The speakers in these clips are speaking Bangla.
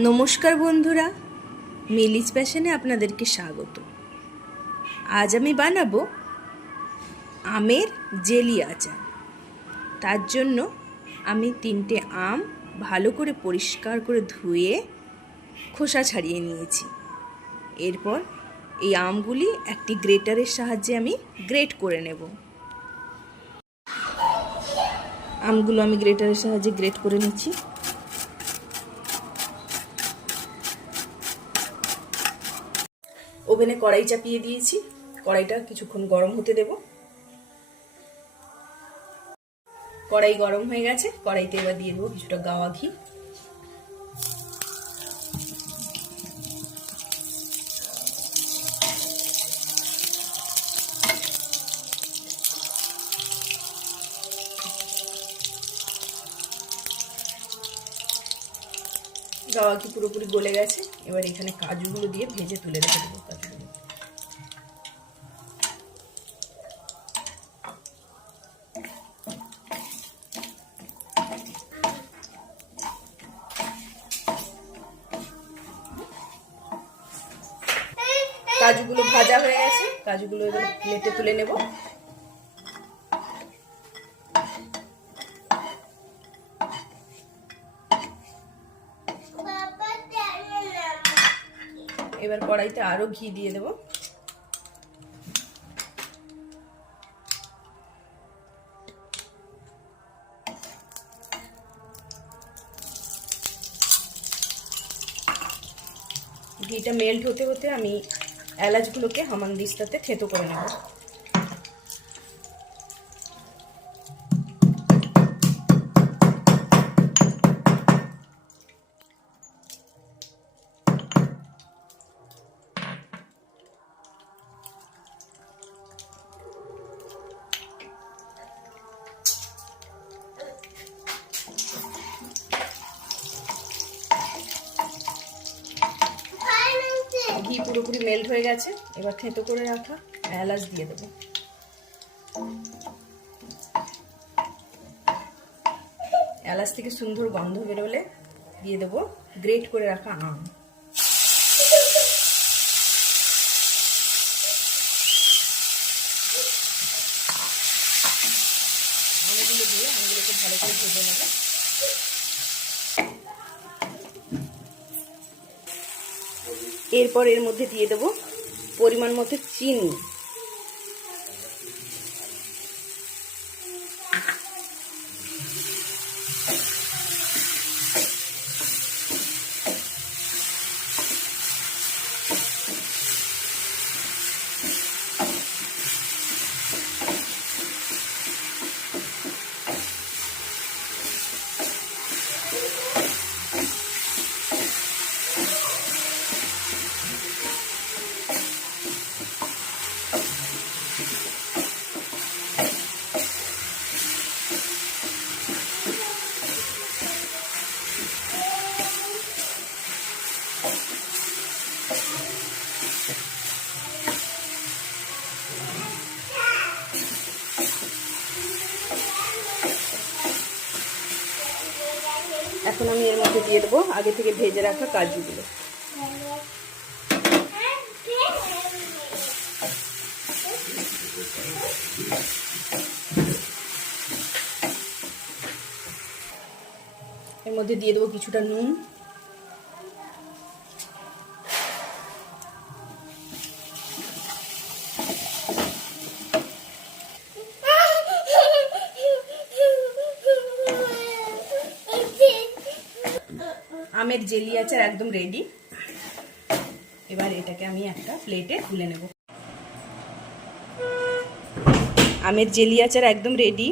নমস্কার বন্ধুরা, মিলিজ প্যাশনে আপনাদেরকে স্বাগত। আজ আমি বানাবো আমের জেলি আচার। তার জন্য আমি 3টে আম ভালো করে পরিষ্কার করে ধুয়ে খোসা ছাড়িয়ে নিয়েছি। এরপর এই আমগুলি একটি গ্রেটারের সাহায্যে আমি গ্রেট করে নেব। আমগুলো আমি গ্রেটারের সাহায্যে গ্রেট করে নিচ্ছি। ওভেনে কড়াই চাপিয়ে দিয়েছি, কড়াইটা কিছুক্ষণ গরম হতে দেব। কড়াই গরম হয়ে গেছে, কড়াইতে এবার দিয়ে দেবো কিছুটা গাওয়া ঘি। গাওয়া ঘি পুরোপুরি গলে গেছে, এবার এখানে কাজুগুলো দিয়ে ভেজে তুলে রেখে দেবো। কাজুগুলো ভাজা হয়ে গেছে, কাজুগুলো এবার প্লেটে তুলে নেব। এবার কড়াইতে আরো ঘি দিয়ে দেব। ঘিটা মেল্ট হতে হতে আমি এলাচগুলোকে হামানদিস্তাতে থেতো করে নেব। ঘি পুরোপুরি মেল্ট হয়ে গেছে, এবার থেতো করে রাখা এলাচ দিয়ে দেবো। এলাচ থেকে সুন্দর গন্ধ বেরোলে দিয়ে দেবো গ্রেট করে রাখা আম। আমগুলো দিয়ে আমগুলোকে ভালো করে ভেজে নেবো। এরপর এর মধ্যে দিয়ে দেবো পরিমাণ মতো চিনি। এখন আমি এর মধ্যে দিয়ে দেবো আগে থেকে ভেজে রাখা কাজুগুলো। এর মধ্যে দিয়ে দেবো কিছুটা নুন, আমের জেলি আচার একদম রেডি। এবার এটাকে আমি একটা প্লেটে তুলে নেব। আমের জেলি আচার একদম রেডি।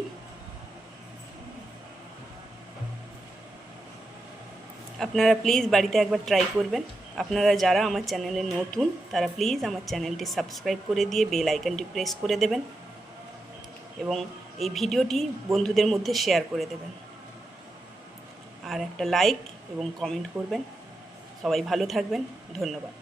আপনারা প্লিজ বাড়িতে একবার ট্রাই করবেন। আপনারা যারা আমার চ্যানেলে নতুন তারা প্লিজ আমার চ্যানেলটি সাবস্ক্রাইব করে দিয়ে বেল আইকনটি প্রেস করে দেবেন এবং এই ভিডিওটি বন্ধুদের মধ্যে শেয়ার করে দেবেন। আর একটা লাইক এবং কমেন্ট করবেন। সবাই ভালো থাকবেন। ধন্যবাদ।